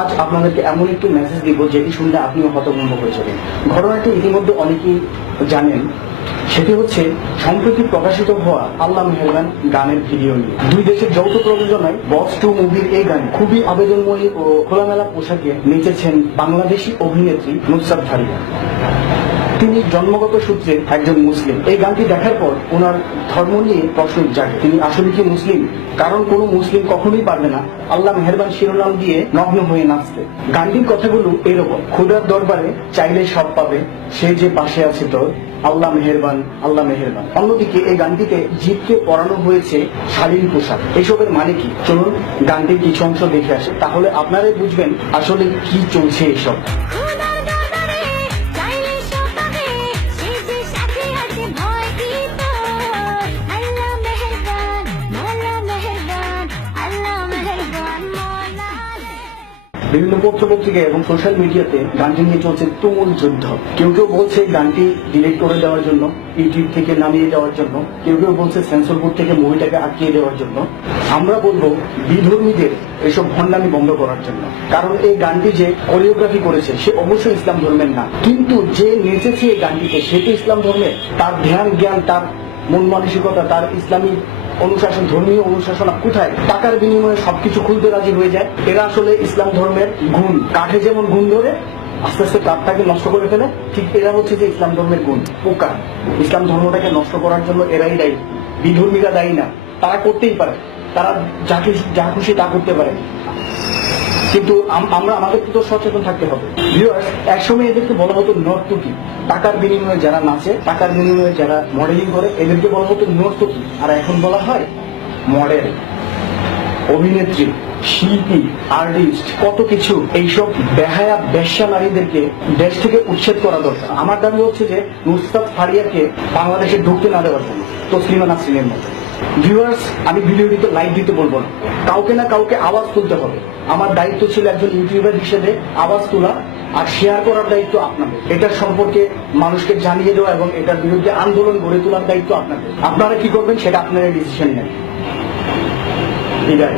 আজ আপনাদেরকে এমন একটি মেসেজ দিব যেটি শুনলে আপনিও হতভম্ব হয়ে যাবেন। ঘটনাটি ইতিমধ্যে অনেকেই জানেন। সেটি হচ্ছে সম্প্রতি প্রকাশিত হওয়া আল্লাহ মেহেরবান গানের ভিডিও নিয়ে। দুই দেশের যৌথ প্রযোজনায় বস 2 মুভির এই গান খুবই আবেদনময়ী ও খোলামেলা পোশাকে নেচেছেন বাংলাদেশি অভিনেত্রী নুসরাত ফারিয়া। তিনি জন্মগত সূত্রে একজন মুসলিম। এই গানটি দেখার পর ওনার ধর্ম নিয়ে প্রশ্ন জাগে, তিনি আসলে কি মুসলিম? কারণ কোনো মুসলিম কখনোই পারবে না আল্লাহ মেহেরবান শিরোনাম দিয়ে নগ্ন হয়ে নাচতে। গানটির কথাগুলো এরকম: খোদার দরবারে চাইলে সব পাবে, সে যে পাশে আছে তোর, আল্লাহ মেহেরবান, আল্লাহ মেহেরবান। অন্যদিকে এই গানটিতে জিতকে পরানো হয়েছে শালীন পোশাক। এসবের মানে কি? চলুন গানটির কিছু অংশ দেখে আসে, তাহলে আপনারাই বুঝবেন আসলে কি চলছে এসব। বিভিন্ন পত্র পত্রিকা এবং সোশ্যাল মিডিয়াতে গানটি নিয়ে চলছে তুমুল যুদ্ধ। কেউ কেউ বলছে গানটি ডিলিট করে দেওয়ার জন্য, ইউটিউব থেকে নামিয়ে দেওয়ার জন্য, কেউ কেউ বলছে সেন্সর বোর্ড থেকে মুভিটাকে আটকিয়ে দেওয়ার জন্য। আমরা বলবো বিধর্মীদের এসব ভণ্ডামি বন্ধ করার জন্য। কারণ এই গানটি যে কোরিওগ্রাফি করেছে সে অবশ্যই ইসলাম ধর্মের না, কিন্তু যে নেচেছে এই গানটিতে সে তো ইসলাম ধর্মের। তার ধ্যান জ্ঞান, তার মন মানসিকতা, তার ইসলামী অনুশাসন, ধর্মীয় অনুশাসন কোথায়? টাকার বিনিময়ে সবকিছু খুলতে রাজি হয়ে যায়। এরা আসলে ইসলাম ধর্মের গুণ, কাঠে যেমন গুণ ধরে আস্তে আস্তে কাঠটাকে নষ্ট করে ফেলে, ঠিক এরা হচ্ছে যে ইসলাম ধর্মের গুণ, পোকা। ইসলাম ধর্মটাকে নষ্ট করার জন্য এরাই দায়ী, বিধর্মীরা দায়ী না। তারা করতেই পারে, তারা যা খুশি তা করতে পারে, কিন্তু আমরা আমাদের তো সচেতন থাকতে হবে। ভিউয়ার্স, একসময় এদেরকে বলা হতো নর্তকী। টাকার বিনিময়ে যারা নাচে, টাকার বিনিময়ে যারা মডেলিং করে, এদেরকে বলা হতো নর্তকী। আর এখন বলা হয় মডেল, অভিনেত্রী, শিল্পী, আর্টিস্ট, কত কিছু। এইসব বেহায়া বেশ্যা নারীদেরকে দেশ থেকে উচ্ছেদ করা দরকার। আমার দাবি হচ্ছে যে নুসরাত ফারিয়াকে বাংলাদেশে ঢুকতে না দেওয়ার জন্য, তসলিমা নাসরিনের মতো। ভিউয়ার্স, আমি ভিডিওটিতে লাইক দিতে বলবো না, কাউকে না কাউকে আওয়াজ তুলতে হবে। আমার দায়িত্ব ছিল একজন ইউটিউবার হিসেবে আওয়াজ তোলা আর শেয়ার করার দায়িত্ব আপনাদের। এটার সম্পর্কে মানুষকে জানিয়ে দেওয়া এবং এটার বিরুদ্ধে আন্দোলন গড়ে তোলার দায়িত্ব আপনাদের। আপনারা কি করবেন সেটা আপনারা ডিসিশন নেন। বিদায়।